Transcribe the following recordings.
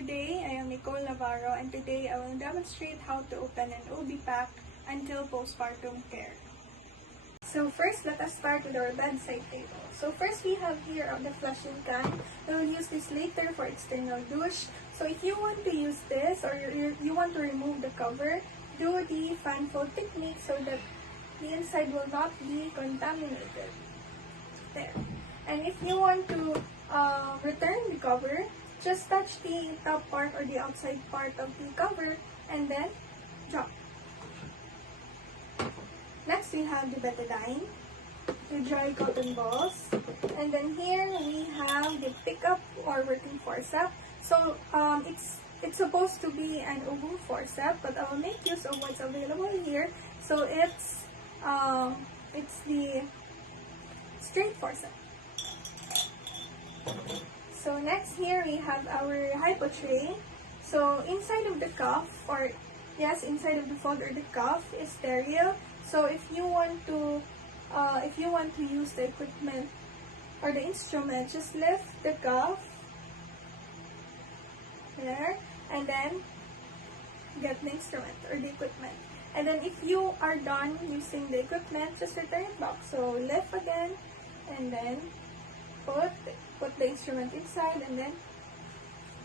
today I am Nicole Navarro, and today I will demonstrate how to open an OB pack until postpartum care. So first, let us start with our bedside table. So first we have here the flushing can. We will use this later for external douche. So if you want to use this or you want to remove the cover, do the fan fold technique so that the inside will not be contaminated. There. And if you want to return the cover, just touch the top part or the outside part of the cover and then drop. Next, we have the betadine, the dry cotton balls, and then here we have the pickup or working forceps. So it's supposed to be an oval forceps, but I will make use of what's available here. So it's the straight forceps. So next here we have our hypo tray. So inside of the cuff, or yes, inside of the fold or the cuff is sterile. So if you want to use the equipment or the instrument, just lift the cuff there and then get the instrument or the equipment. And then if you are done using the equipment, just return it back. So lift again and then put the instrument inside, and then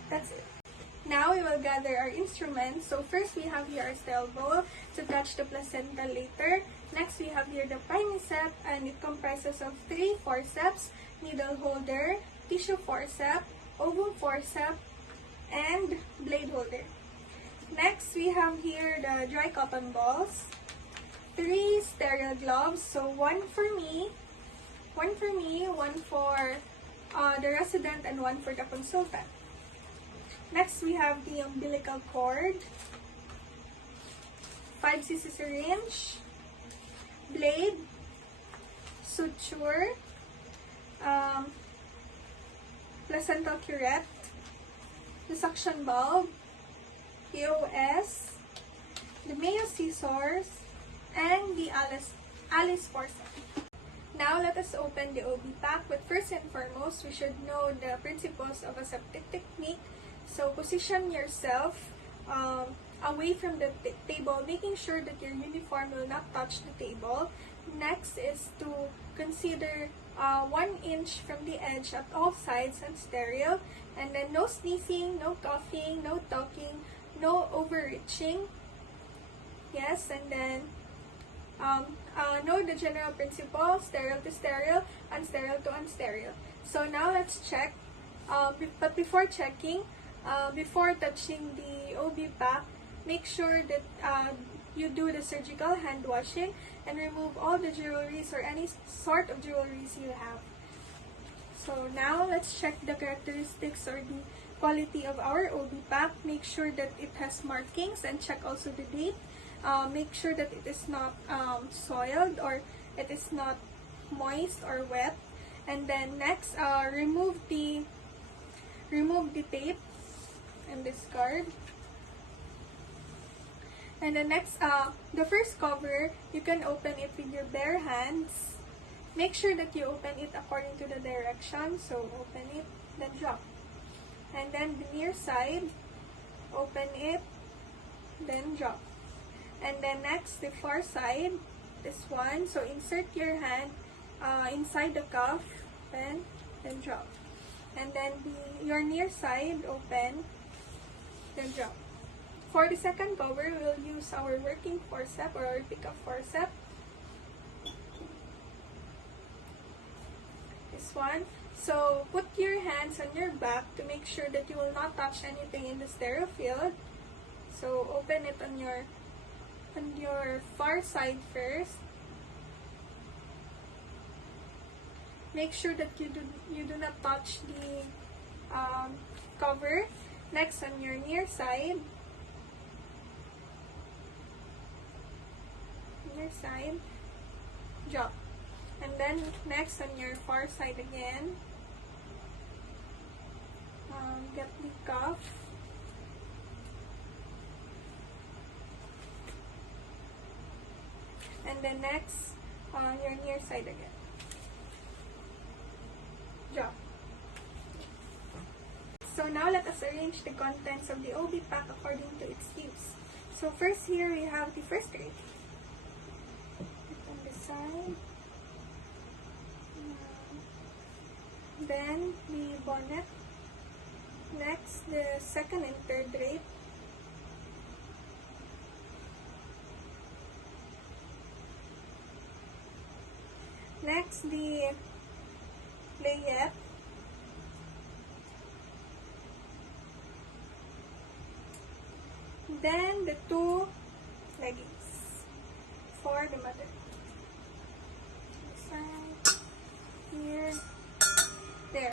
that's it. Now we will gather our instruments. So first we have here our sterile bowl to touch the placenta later. Next we have here the primiceps, and it comprises of 3 forceps, needle holder, tissue forceps, oval forceps, and blade holder. Next we have here the dry cotton balls, 3 sterile gloves, so one for me, one for the resident, and one for the consultant. Next, we have the umbilical cord, 5cc syringe, blade, suture, placental curette, the suction bulb, POS, the Mayo scissors, and the Alice forceps. Now, let us open the OB pack, but first and foremost, we should know the principles of aseptic technique. So, position yourself away from the table, making sure that your uniform will not touch the table. Next is to consider 1 inch from the edge at all sides and sterile. And then no sneezing, no coughing, no talking, no overreaching. Yes, and then know the general principle, sterile to sterile, unsterile to unsterile. So now let's check. But before checking, before touching the OB pack, make sure that you do the surgical hand washing and remove all the jewelries or any sort of jewelries you have. So now let's check the characteristics or the quality of our OB pack. Make sure that it has markings and check also the date. Make sure that it is not soiled or it is not moist or wet. And then next, remove the tape and discard. And the next, the first cover, you can open it with your bare hands. Make sure that you open it according to the direction. So open it, then drop. And then the near side, open it, then drop. And then next, the far side, this one. So insert your hand inside the cuff, then drop. And then your near side, open, then drop. For the second cover, we'll use our working forceps or our pickup forceps. This one. So put your hands on your back to make sure that you will not touch anything in the sterile field. So open it on your far side first. Make sure that you do not touch the cover. Next, on your near side, drop. And then next on your far side again, get the cuff. And then next, on your near side again. Drop. So So now let us arrange the contents of the OB pack according to its use. So first here we have the first grade. On the side. Then the bonnet. Next, the second and third drape. Next, the layette. Then the two leggings for the mother. Side, here, there.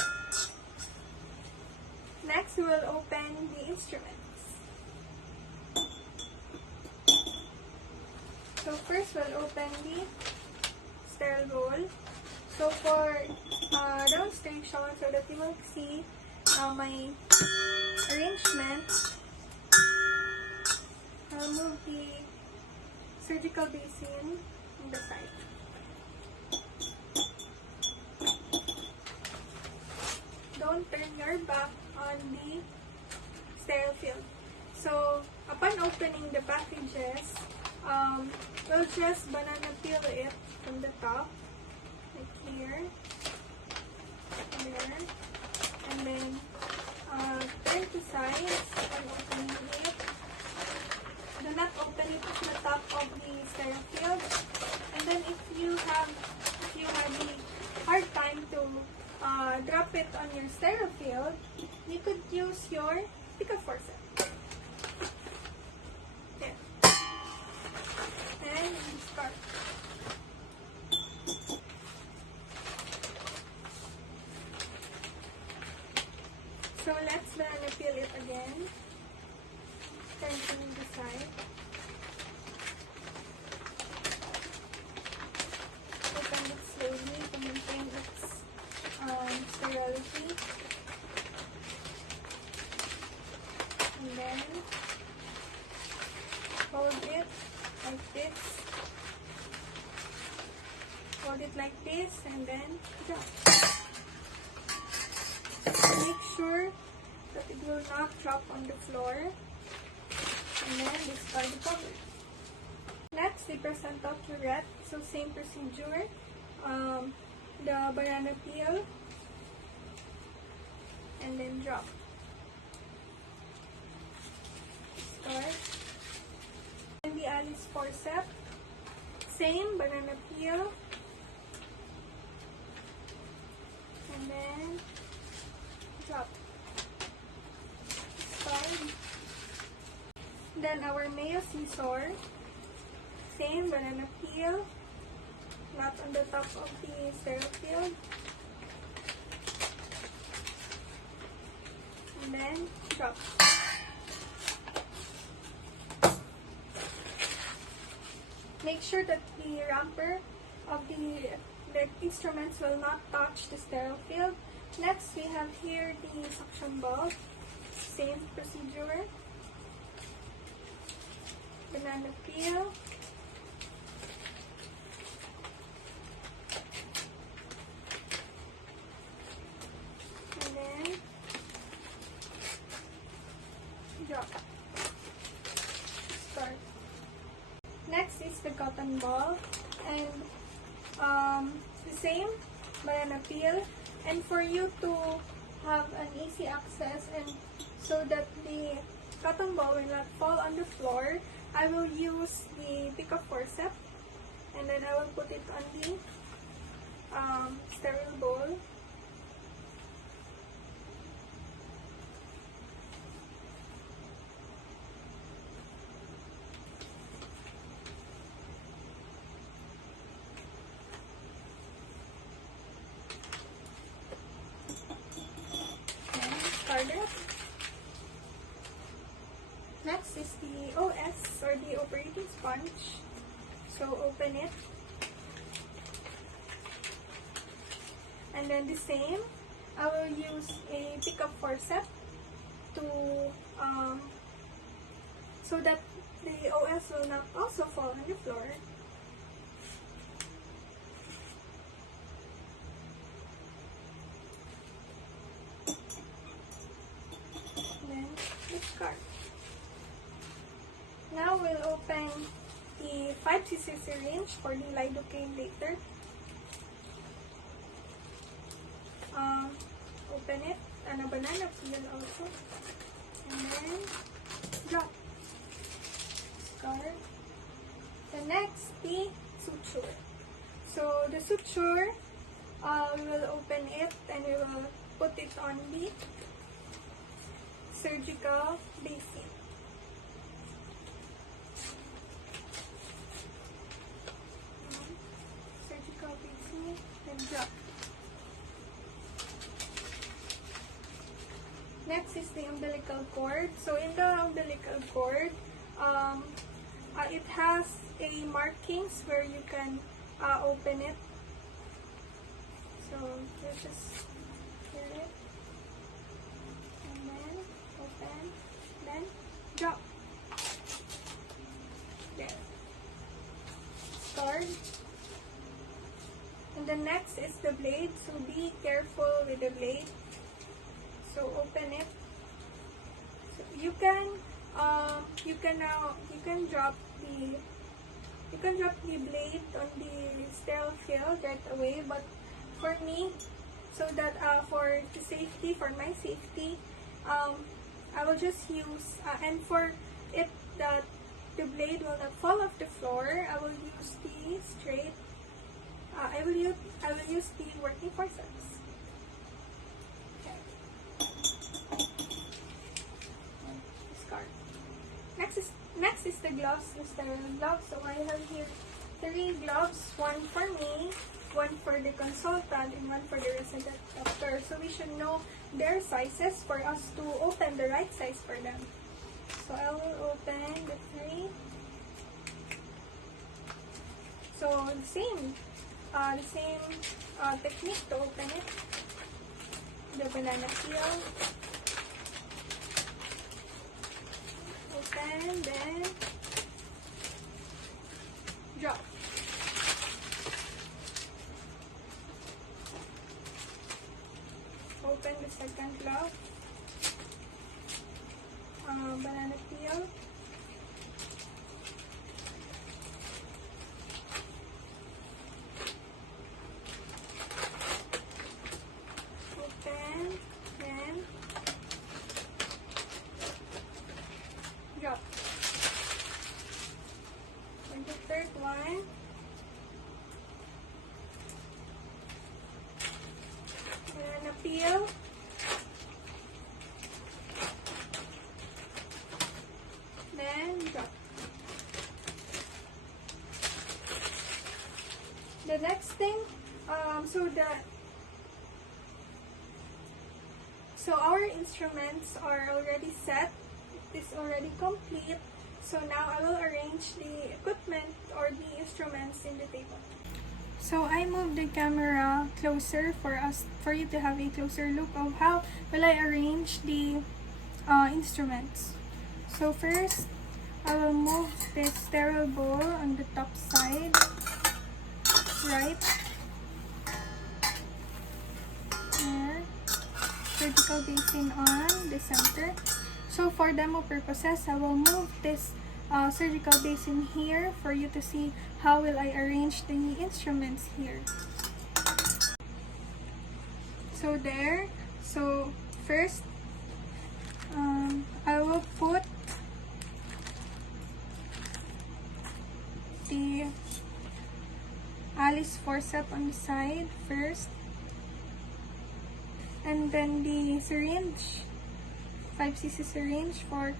Next, we will open the instruments. So first, we'll open the sterile roll. So for demonstration, so that you will see my arrangement, I'll move the surgical basin on the side. Don't turn your back on the sterile field. So upon opening the packages, we'll just banana peel it from the top, like here, there, and then turn to sides and opening it. Do not open it at the top of the sterile field. And then if you have a hard time to drop it on your sterile field, you could use your pick-up forceps. There. And discard. So let's banana peel it again. Turn to the side. Open it slowly to maintain its sterility. And then hold it like this. Hold it like this and then drop. Make sure that it will not drop on the floor. And then discard the cover. Next, the placenta curette. So same procedure. The banana peel and then drop. Discard. And the Alice forceps. Same banana peel and then drop. Discard. Then our Mayo scissor, same banana peel, not on the top of the sterile field, and then drop. Make sure that the wrapper of the instruments will not touch the sterile field. Next, we have here the suction bulb, same procedure. Banana peel, and then drop. Start. Next is the cotton ball, and the same banana peel. And for you to have an easy access and so that the cotton ball will not fall on the floor, I will use the pick-up forceps and then I will put it on the sterile bowl. And start it. Next is the OS or the operating sponge. So open it. And then the same, I will use a pick-up forceps to so that the OS will not also fall on the floor. Discard. Now we'll open the 5cc syringe for the lidocaine later. Open it, and a banana peel also. And then drop. Discard. The next, the suture. So the suture, we will open it and we will put it on the surgical basin. Surgical basin, then drop. Next is the umbilical cord. So in the umbilical cord, it has a markings where you can open it. So let's just hear it, and then open, then drop. There. Start. And the next is the blade. So be careful with the blade. So open it. So you can drop the blade on the sterile field right away, but for me, so that for my safety, I will just use and for it that the blade will not fall off the floor, I will use the straight. I will use the working forceps. Next is the gloves, the sterile gloves. So I have here 3 gloves, one for me, one for the consultant, and one for the resident doctor. So we should know their sizes for us to open the right size for them. So I will open the 3. So the same technique to open it. The banana peel. Open, then drop. Open the second glove. Banana peel. Open, then drop. And the third one, banana peel. Then drop. The next thing, so our instruments are already set. It's already complete. So now I will arrange the equipment or the instruments in the table. So I moved the camera closer for you to have a closer look of how will I arrange the instruments. So first, I will move this sterile bowl on the top side, right? There. Surgical basin on the center. So for demo purposes, I will move this surgical basin here for you to see how will I arrange the instruments here. So there. So first, I will put the Alice forceps on the side first, and then the syringe, 5cc syringe for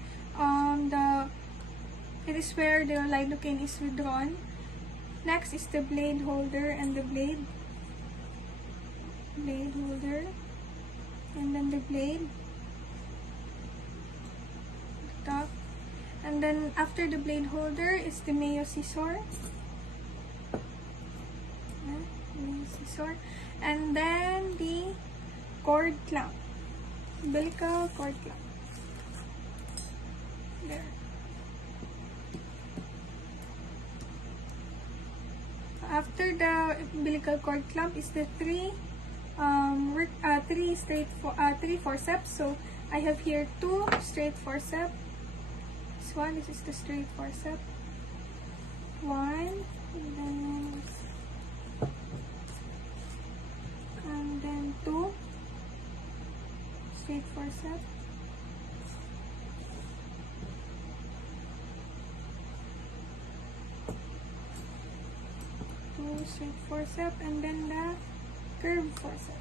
it is where the lidocaine is withdrawn. Next is the blade holder and the blade holder, and then the blade, the top, and then after the blade holder is the Mayo scissor. And then the cord clamp, umbilical cord clamp. There. After the umbilical cord clamp is the three forceps. So I have here 2 straight forceps. This is the straight forceps. 1, and then 2 straight forceps. 2 straight forceps, and then the curve forceps.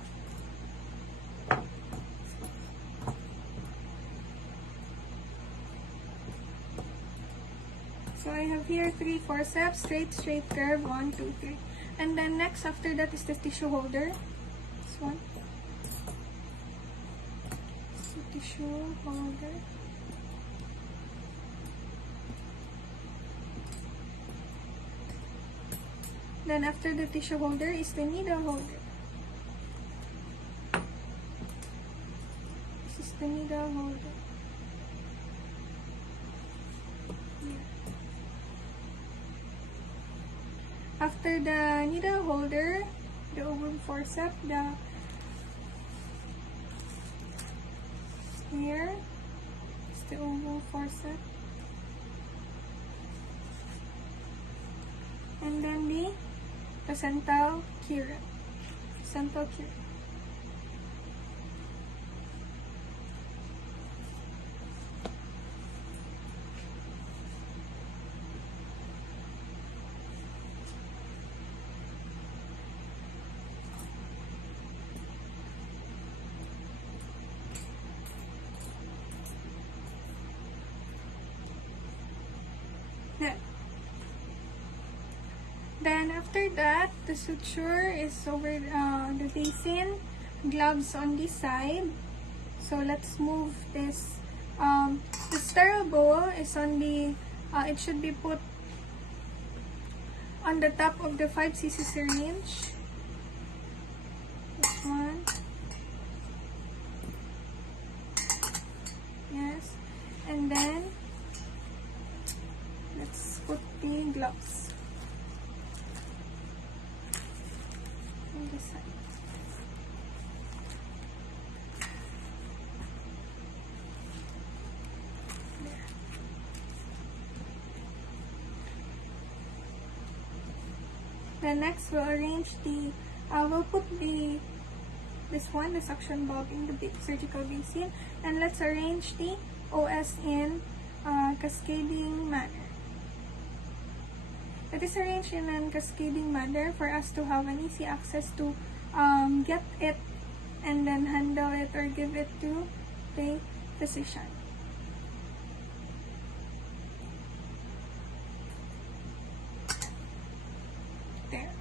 So I have here 3 forceps, straight, straight, curve, 1, 2, 3. And then next after that is the tissue holder. This one. It's the tissue holder. Then after the tissue holder is the needle holder. This is the needle holder. After the needle holder, the ovum forceps, here is the ovum forceps, and then the placental curette. Placental curette. Then after that, the suture is over the basin, gloves on this side. So let's move this. The sterile bowl is on the, it should be put on the top of the 5cc syringe. This one. Yes. And then, let's put the gloves. This side. There. Then next we'll arrange the we'll put this one, the suction bulb, in the surgical basin, and let's arrange the OS in cascading manner. It is arranged in a cascading manner for us to have an easy access to get it and then handle it or give it to the physician. There.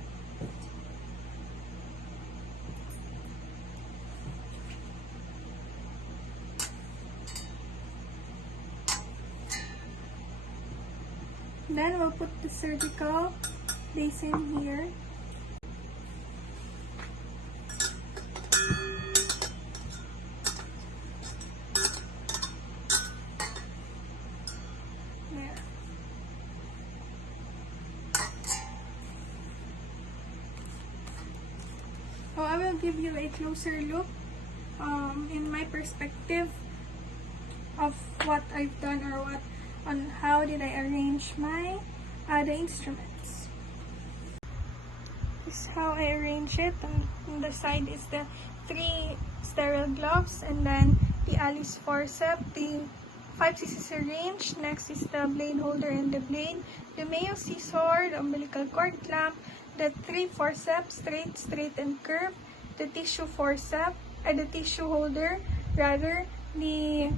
Then we'll put the surgical basin here. There. So I will give you a closer look in my perspective of what I've done, or what on how did I arrange my the instruments. This is how I arrange it. On the side is the 3 sterile gloves, and then the Alice forceps, the 5cc syringe. Next is the blade holder and the blade, the Mayo scissor, the umbilical cord clamp, the 3 forceps, straight, straight, and curve, the tissue forceps, the tissue holder, rather, the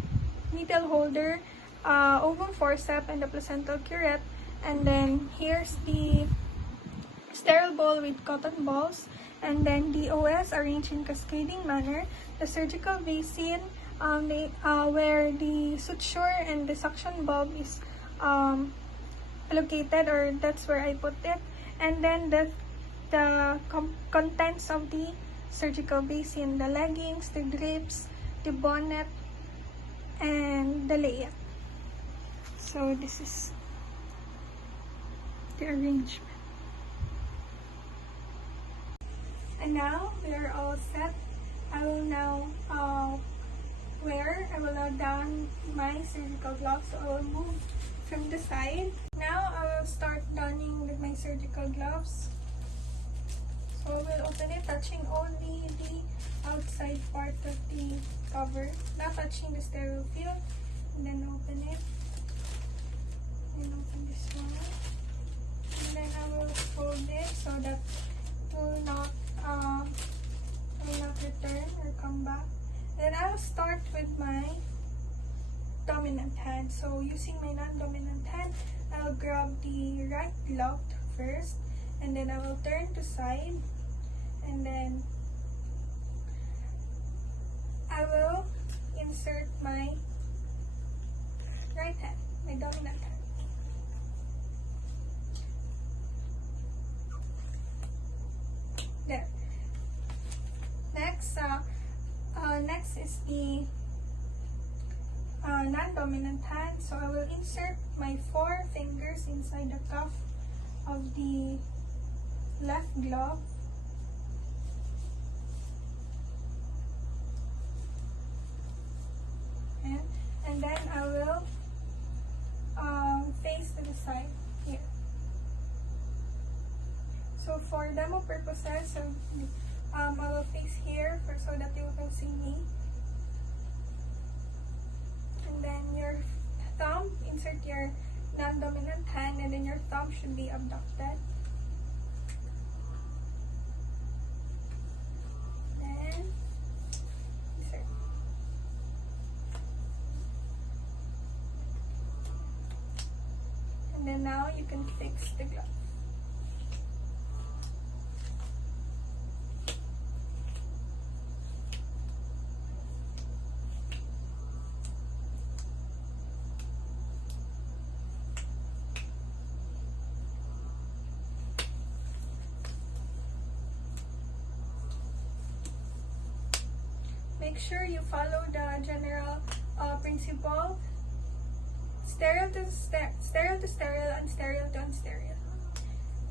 needle holder, ovum forceps, and the placental curette. And then here's the sterile bowl with cotton balls, and then the OS arranged in cascading manner, the surgical basin where the suture and the suction bulb is located, or that's where I put it, and then the contents of the surgical basin, the leggings, the drips, the bonnet, and the layette. So this is the arrangement. And now we are all set. I will now wear. I will now don my surgical gloves, so I will move from the side. Now I will start donning with my surgical gloves. So I will open it, touching only the outside part of the cover, not touching the sterile field, and then open it, and open this one, and then I will fold it so that it will not return or come back. Then I will start with my dominant hand. So using my non-dominant hand, I will grab the right glove first, and then I will turn to side, and then I will insert my right hand, my dominant hand. There. Next is the non-dominant hand. So I will insert my 4 fingers inside the cuff of the left glove. And then I will face to the side here. So for demo purposes, I will face here so that you can see me. And then your thumb, insert your non-dominant hand, and then your thumb should be abducted. Then insert. And then now you can fix the glove. Make sure you follow the general principle: sterile to sterile, and sterile to unsterile.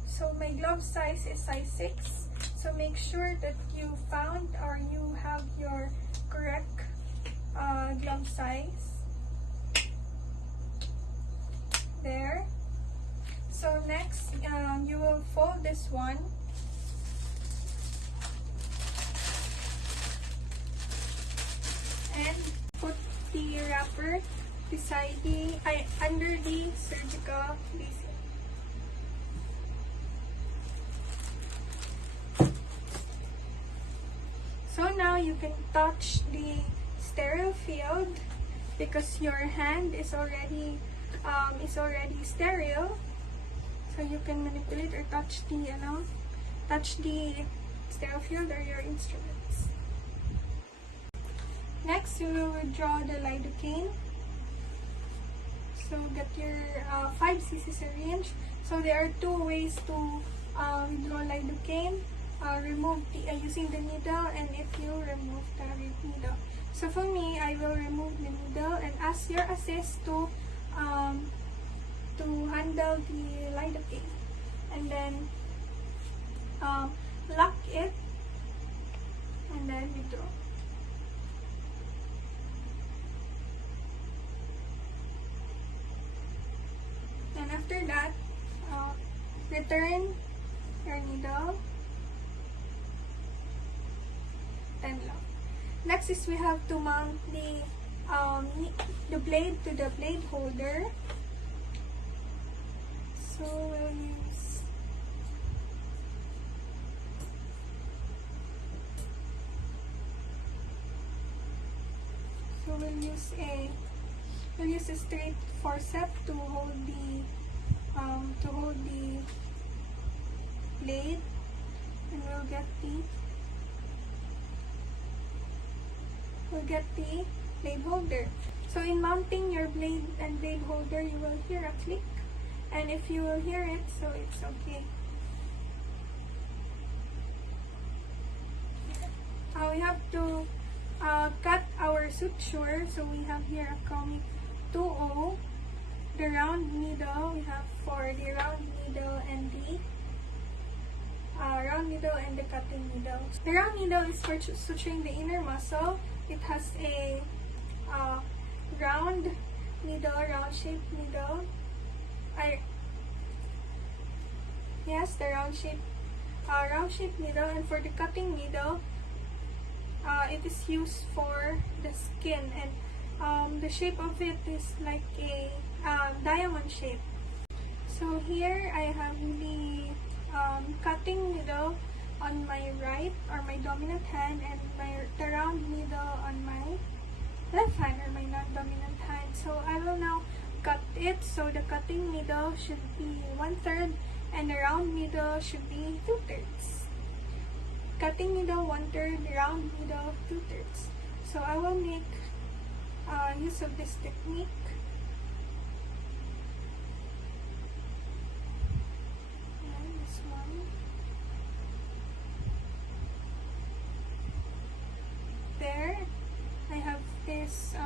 So my glove size is size 6. So make sure that you found or you have your correct glove size. There. So next, you will fold this one. And put the wrapper beside under the surgical basin. So now you can touch the sterile field because your hand is already sterile. So you can manipulate or touch the sterile field or your instruments. Next, you will withdraw the lidocaine. So get your 5cc syringe. So there are 2 ways to withdraw lidocaine. Remove using the needle, and if you remove the needle. So for me, I will remove the needle and ask your assist to handle the lidocaine, and then lock it, and then withdraw. And after that, return your needle and lock. Next is we have to mount the blade to the blade holder. So we'll use a straight forceps to hold the blade, and we'll get the blade holder. So in mounting your blade and blade holder, you will hear a click, and if you will hear it, so it's okay. We have to cut our suture. So we have here a comic 2O, the round needle. We have for the round needle and the cutting needle. The round needle is for suturing the inner muscle. It has a round needle, round shaped needle. Yes, the round shaped needle. And for the cutting needle, it is used for the skin, and the shape of it is like a diamond shape. So here I have the cutting needle on my right or my dominant hand, and the round needle on my left hand or my non-dominant hand. So I will now cut it. So the cutting needle should be 1/3 and the round needle should be 2/3. Cutting needle 1/3, round needle 2/3. So I will make use of this technique. And this one. There, I have this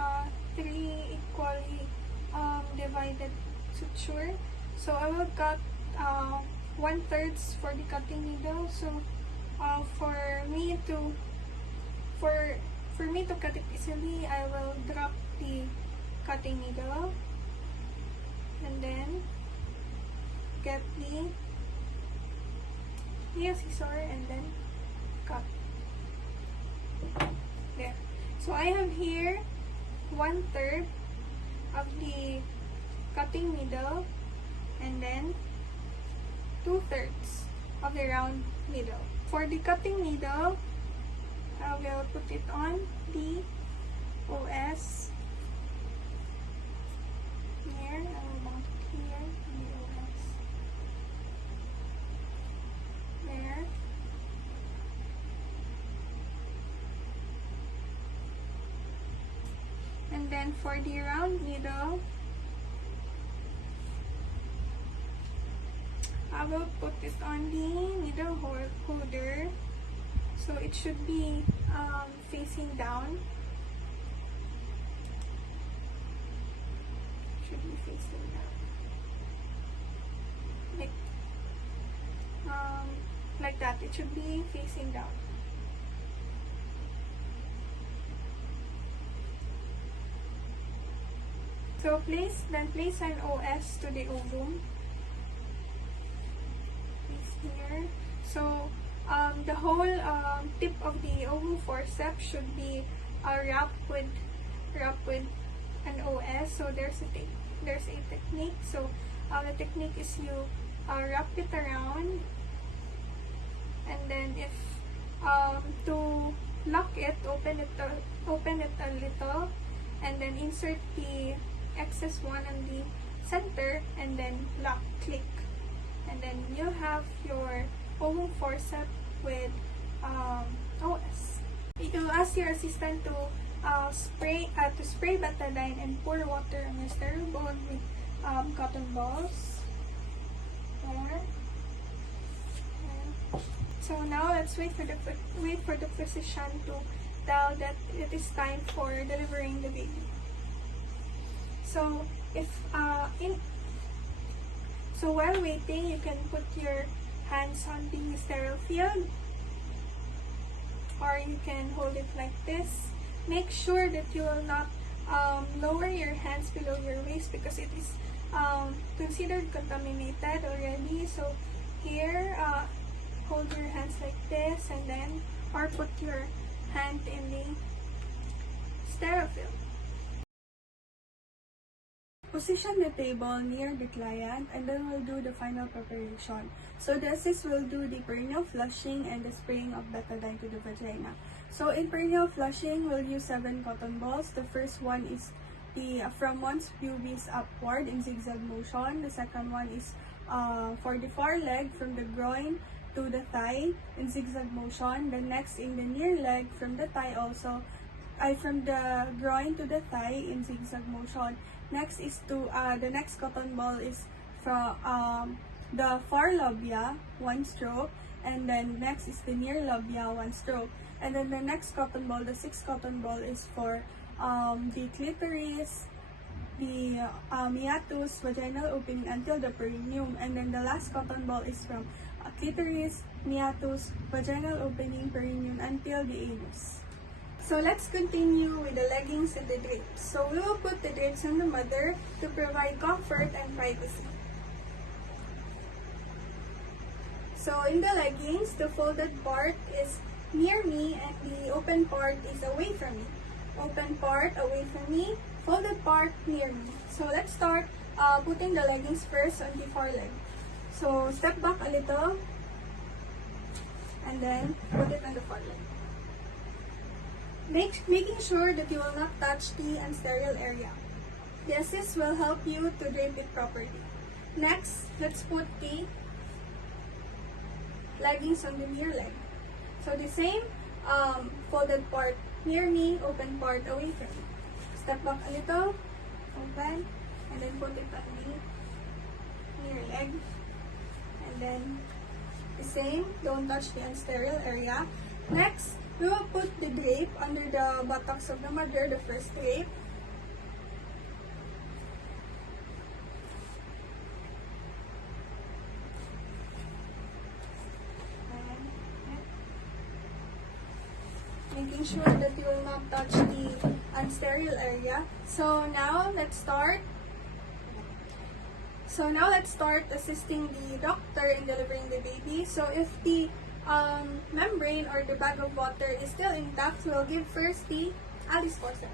3 equally divided suture. So I will cut 1/3 for the cutting needle. So for me to cut it easily, I will drop the cutting needle and then get the scissor and then cut. There. So I have here 1/3 of the cutting needle and then 2/3 of the round needle. For the cutting needle, I will put it on the OS. Here, I will mount it here on the OS. There. And then for the round needle, I will put it on the needle holder, so it should be facing down. Should be facing down, like that. It should be facing down. So place an OS to the ovum. Here. So the whole tip of the ovum forceps should be wrapped with an OS. So there's a technique. So the technique is you wrap it around, and then if to lock it, open it a little, and then insert the excess one on the center, and then lock, click. And then you'll have your ovum forceps with OS. You'll ask your assistant to spray betadine and pour water on your sterile bone with cotton balls. There. So now let's wait for the physician to tell that it is time for delivering the baby. So So while waiting, you can put your hands on the sterile field, or you can hold it like this. Make sure that you will not lower your hands below your waist because it is considered contaminated already. So here, hold your hands like this, and then or put your hand in the sterile field. Position the table near the client, and then we'll do the final preparation. So the assist will do the perineal flushing and the spraying of betadine to the vagina. So in perineal flushing, we'll use 7 cotton balls. The first one is from one's pubis upward in zigzag motion. The second one is for the far leg from the groin to the thigh in zigzag motion. The next in the near leg from the thigh also, from the groin to the thigh in zigzag motion. Next is the next cotton ball is from the far labia, 1 stroke, and then next is the near labia, 1 stroke. And then the next cotton ball, the 6th cotton ball, is for the clitoris, the meatus, vaginal opening until the perineum. And then the last cotton ball is from clitoris, meatus, vaginal opening, perineum until the anus. So let's continue with the leggings and the drapes. So we will put the drapes on the mother to provide comfort and privacy. So in the leggings, the folded part is near me and the open part is away from me. Open part away from me, folded part near me. So let's start putting the leggings first on the foreleg. So step back a little and then put it on the foreleg. Making sure that you will not touch the unsterile area. The assist will help you to drape it properly. Next, let's put the leggings on the near leg. So the same folded part near me, open part away from me. Step back a little, open, and then put it on the near leg. And then the same, don't touch the unsterile area. Next, we will put the drape under the buttocks of the mother, the first drape. Making sure that you will not touch the unsterile area. So now let's start assisting the doctor in delivering the baby. So if the membrane or the bag of water is still intact, we'll give first the Alice forceps.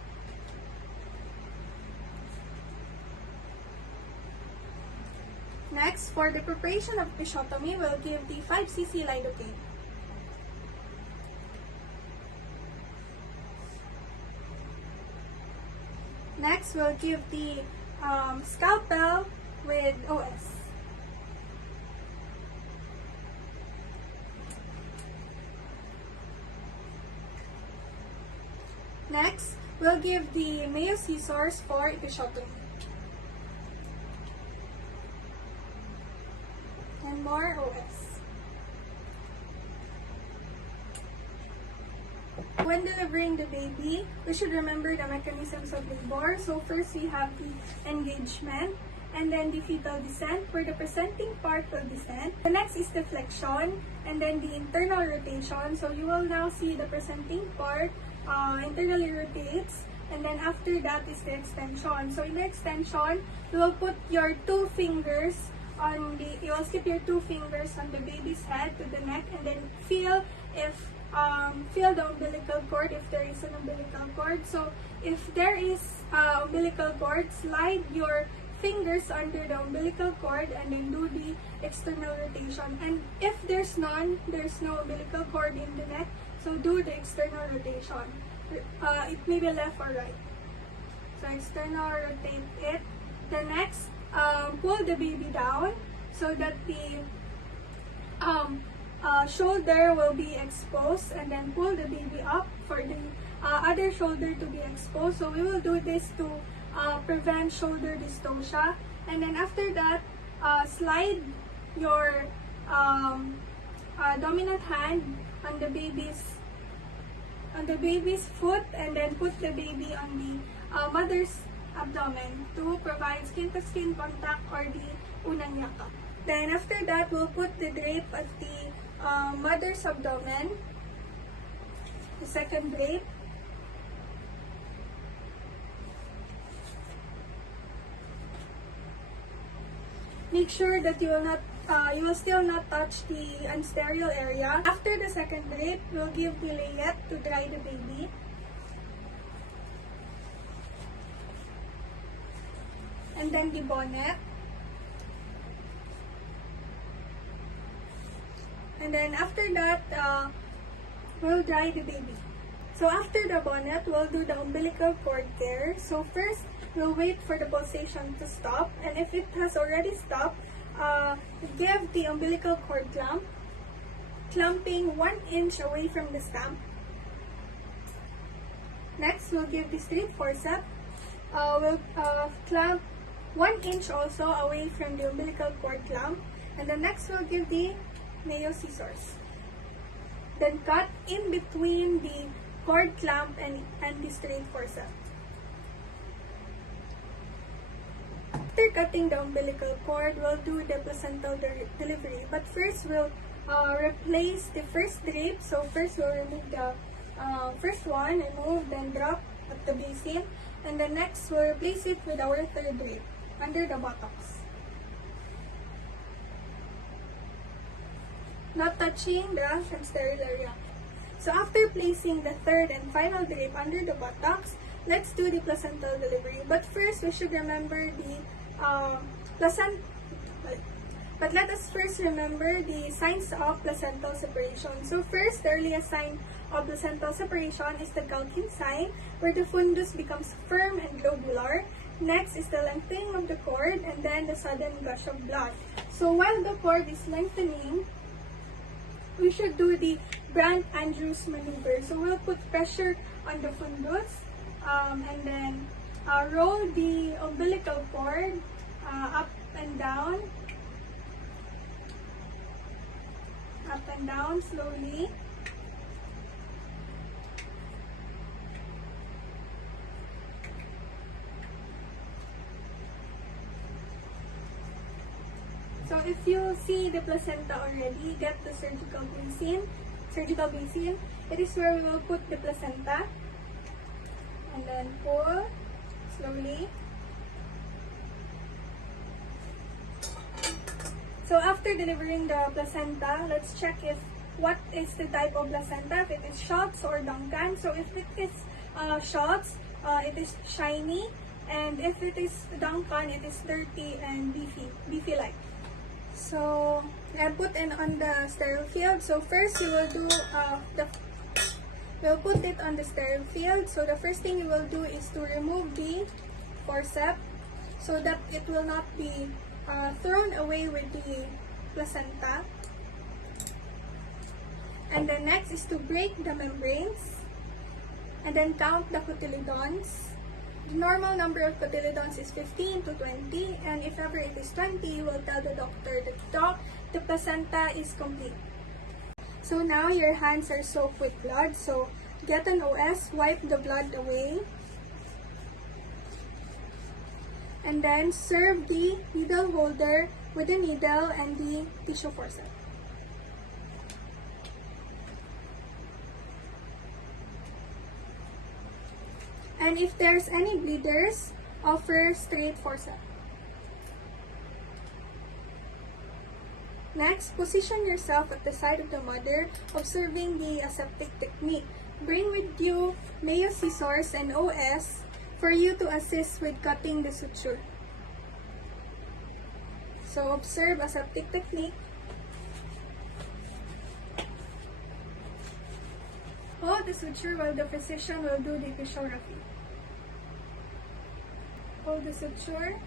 Next, for the preparation of episiotomy, we'll give the 5 cc lidocaine. Next, we'll give the scalpel with OS. Next, we'll give the Mayo scissors for episiotomy. And more OS. When delivering the baby, we should remember the mechanisms of labor. So first we have the engagement, and then the fetal descent, where the presenting part will descend. The next is the flexion, and then the internal rotation. So you will now see the presenting part internally rotates, and then after that is the extension. So in the extension, you will put your 2 fingers on the, you will slip your 2 fingers on the baby's head to the neck, and then feel the umbilical cord if there is an umbilical cord. So if there is umbilical cord, slide your fingers under the umbilical cord and then do the external rotation. And if there's no umbilical cord in the neck, so do the external rotation. It may be left or right. So external rotate it. The next, pull the baby down so that the shoulder will be exposed, and then pull the baby up for the other shoulder to be exposed. So we will do this to prevent shoulder dystocia. And then after that, slide your dominant hand on the baby's foot, and then put the baby on the mother's abdomen to provide skin-to-skin contact or the unang yakap. Then after that, we'll put the drape at the mother's abdomen, the second drape. Make sure that you will still not touch the unsterile area. After the second drape, we'll give the layette to dry the baby. And then the bonnet. And then after that, we'll dry the baby. So after the bonnet, we'll do the umbilical cord care. So first, we'll wait for the pulsation to stop. And if it has already stopped, give the umbilical cord clamp, clamping 1 inch away from the stamp. Next, we'll give the straight forceps. We'll clamp 1 inch also away from the umbilical cord clamp. And then next, we'll give the Mayo scissors. Then cut in between the cord clamp and the straight forceps. After cutting the umbilical cord, we'll do the placental delivery. But first, we'll replace the first drape. So first, we'll remove the first one, remove, then drop at the basin. And then next, we'll replace it with our third drape under the buttocks. Not touching the sterile area. So after placing the third and final drape under the buttocks, let's do the placental delivery. But first, we should remember the placenta. But let us first remember the signs of placental separation. So first, the earliest sign of placental separation is the Calkin sign, where the fundus becomes firm and globular. Next is the lengthening of the cord, and then the sudden gush of blood. So while the cord is lengthening, we should do the Brandt-Andrews maneuver. So we'll put pressure on the fundus, and then roll the umbilical cord up and down slowly. So if you see the placenta already, get the surgical basin. It is where we will put the placenta. And then pull slowly. So after delivering the placenta, let's check if what is the type of placenta, if it is shots or Duncan. So if it is shots, it is shiny, and if it is Duncan, it is dirty and beefy-like. So I put in on the sterile field. So first you will do we'll put it on the sterile field. So the first thing you will do is to remove the forceps so that it will not be thrown away with the placenta. And then next is to break the membranes and then count the cotyledons. The normal number of cotyledons is 15 to 20, and if ever it is 20, you will tell the doctor that the placenta is complete. So now your hands are soaked with blood, so get an OS, wipe the blood away, and then serve the needle holder with the needle and the tissue forceps. And if there's any bleeders, offer straight forceps. Next, position yourself at the side of the mother, observing the aseptic technique. Bring with you Mayo scissors and OS for you to assist with cutting the suture. So observe aseptic technique. Hold the suture while the physician will do the physiography. Hold the suture.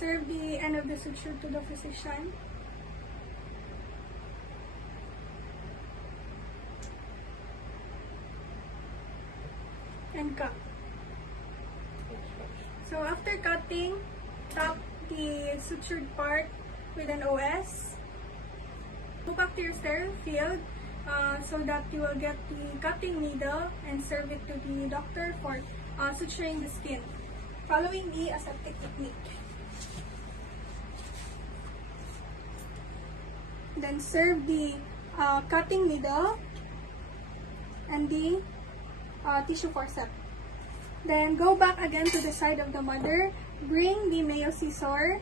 Serve the end of the suture to the physician. And cut. So after cutting, top the sutured part with an OS. Go back to your sterile field so that you will get the cutting needle and serve it to the doctor for suturing the skin, following the aseptic technique. Then serve the cutting needle and the tissue forceps. Then go back again to the side of the mother. Bring the Mayo scissor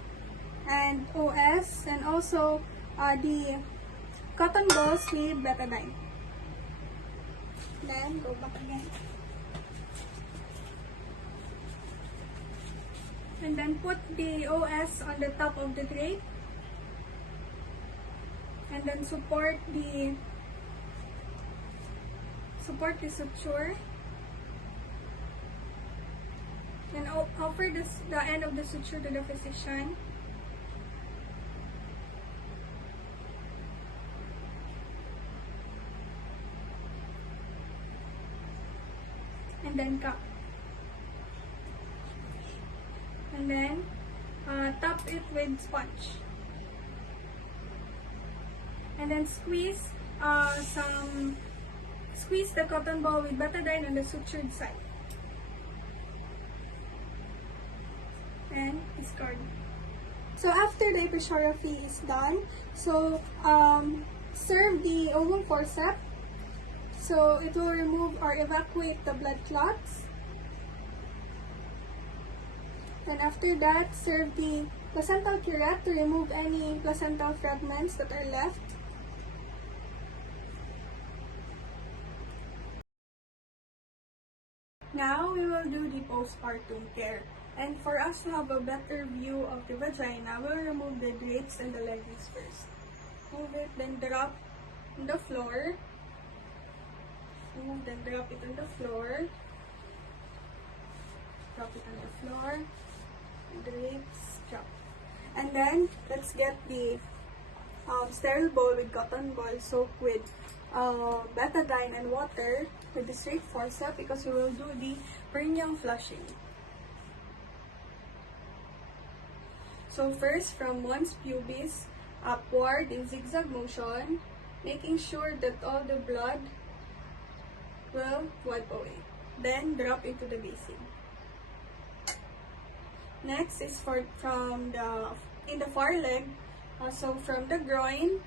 and OS and also the cotton balls with betadine. Then go back again. And then put the OS on the top of the drape. And then support the suture. And offer the end of the suture to the physician. And then cup. And then top it with sponge. And then squeeze the cotton ball with betadine on the sutured side. And discard. So after the episorrhaphy is done, so serve the ovum forceps. So it will remove or evacuate the blood clots. And after that, serve the placental curette to remove any placental fragments that are left. Now we will do the postpartum care. And for us to have a better view of the vagina, we'll remove the drapes and the leggings first. Move it, then drop on the floor. Move, then drop it on the floor. Drop it on the floor. Drapes, drop. And then, let's get the sterile bowl with cotton ball soaked with betadine and water with the straight forceps because we will do the perineum flushing. So first, from mons pubis upward in zigzag motion, making sure that all the blood will wipe away. Then drop into the basin. Next is from the far leg, so from the groin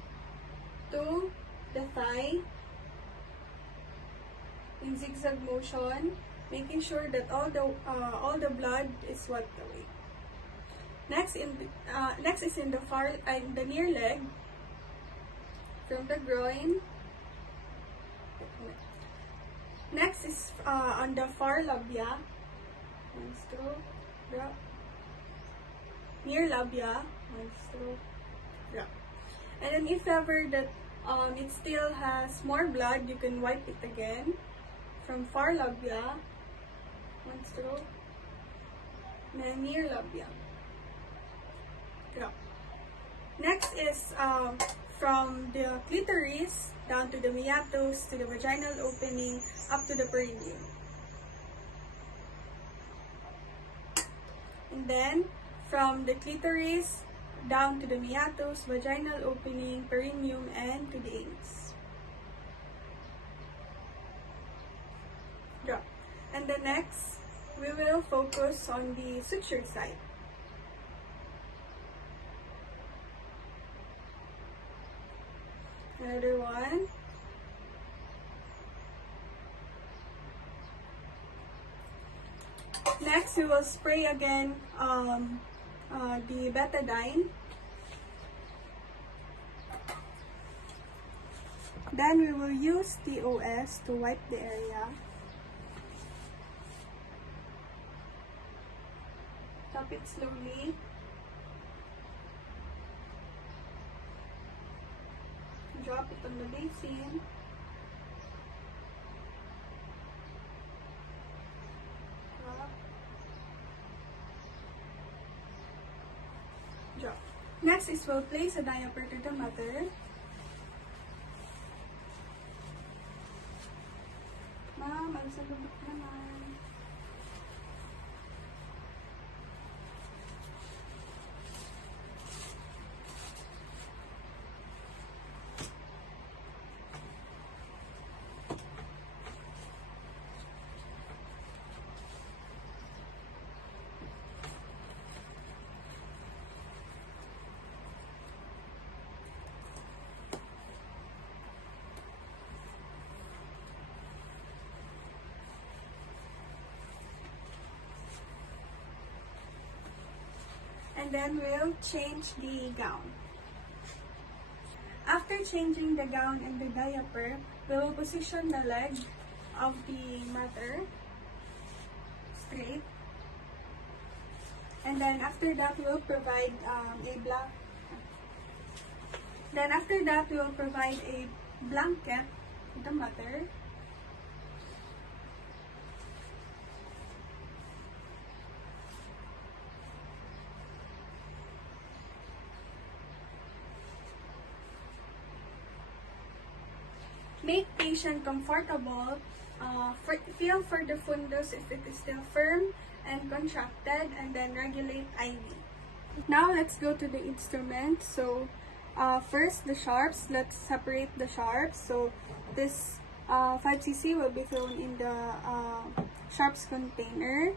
to the thigh in zigzag motion, making sure that all the blood is wiped away. Next is in the near leg, from the groin. Next is on the far labia. One stroke, drop. Near labia, one stroke, drop. And then if ever that it still has more blood, you can wipe it again. From far labia, one stroke, then near labia, drop. Next is from the clitoris down to the meatus to the vaginal opening up to the perineum. And then from the clitoris down to the meatus, vaginal opening, perineum, and to the anus. Drop. And the next, we will focus on the suture side. Another one. Next, we will spray again the betadine. Then we will use TOS to wipe the area. Tap it slowly. Drop it on the basin. Drop. Next is we'll place a diaper to the mother. Ma'am, ang salubot naman. And then we'll change the gown. After changing the gown and the diaper, we will position the leg of the mother straight. And then after that, we'll provide a blanket to the mother. Make patient comfortable. Feel for the fundus if it is still firm and contracted, and then regulate IV. Now let's go to the instrument. So first the sharps. Let's separate the sharps. So this 5cc will be thrown in the sharps container.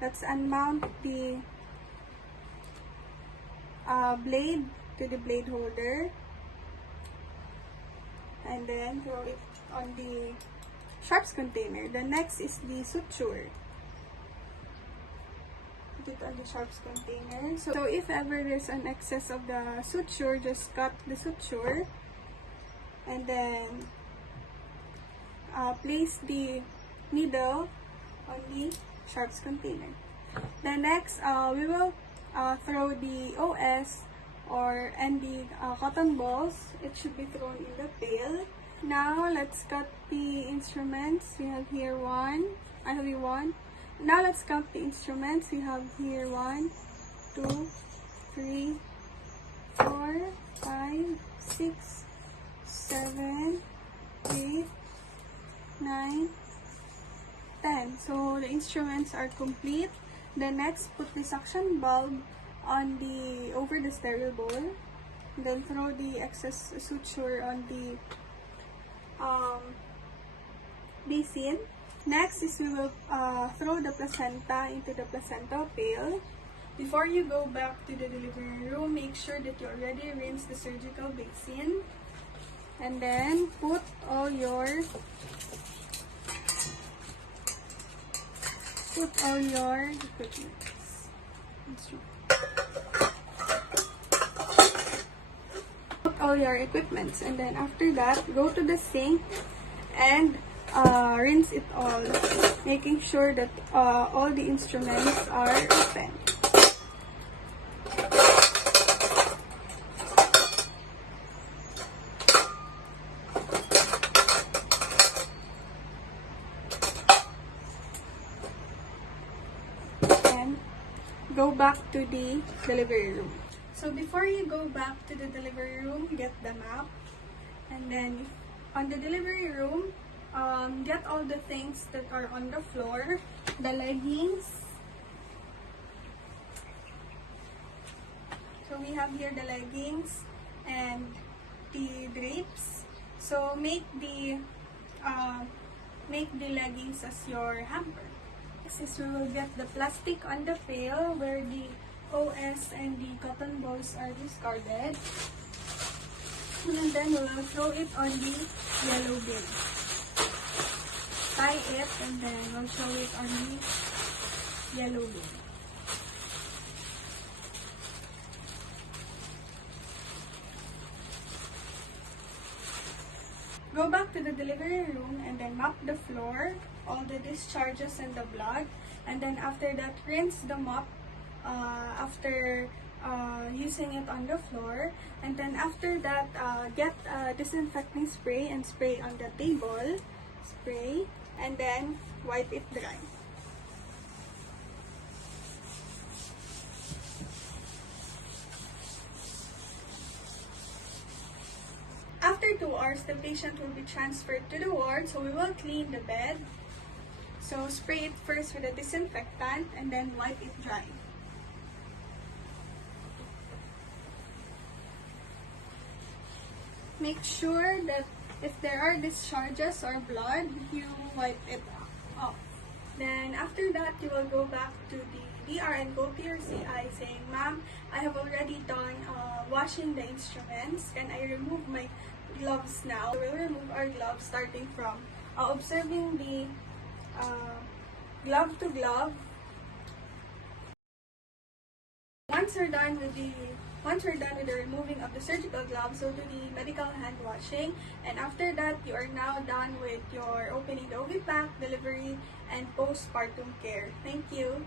Let's unmount the blade to the blade holder, and then throw it on the sharps container. The next is the suture. Put it on the sharps container. So if ever there's an excess of the suture, just cut the suture, and then place the needle on the sharps container. The next, we will throw the OS and the cotton balls. It should be thrown in the pail. Now let's cut the instruments. We have here one. I have here one. Now let's count the instruments. We have here 1, 2, 3, 4, 5, 6, 7, 8, 9, 10. So the instruments are complete. Then next, put the suction bulb on over the sterile bowl. Then throw the excess suture on the basin. Next is we will throw the placenta into the placenta pail. Before you go back to the delivery room, make sure that you already rinse the surgical basin. And then put all your equipment. Put all your equipments, and then after that, go to the sink and rinse it all, making sure that all the instruments are open. And go back to the delivery room. So before you go back to the delivery room, get the map, and then on the delivery room, get all the things that are on the floor, the leggings. So we have here the leggings and the drapes. So make the leggings as your hamper. Next is we will get the plastic on the pail where the OS and the cotton balls are discarded. And then we will throw it on the yellow bin. Tie it, and then we'll throw it on the yellow bin. Go back to the delivery room and then mop the floor, all the discharges and the blood. And then after that, rinse the mop after using it on the floor. And then after that, get disinfecting spray and spray on the table. Spray. And then wipe it dry. After 2 hours, the patient will be transferred to the ward, so we will clean the bed. So spray it first with a disinfectant and then wipe it dry. Make sure that if there are discharges or blood, you wipe it off. Then after that, you will go back to the DR and go to your CI saying, "Ma'am, I have already done washing the instruments. Can I remove my gloves now?" We will remove our gloves starting from observing the glove to glove. Once we're done with the removing of the surgical gloves, so do the medical hand washing. And after that, you are now done with your opening the OB pack, delivery, and postpartum care. Thank you.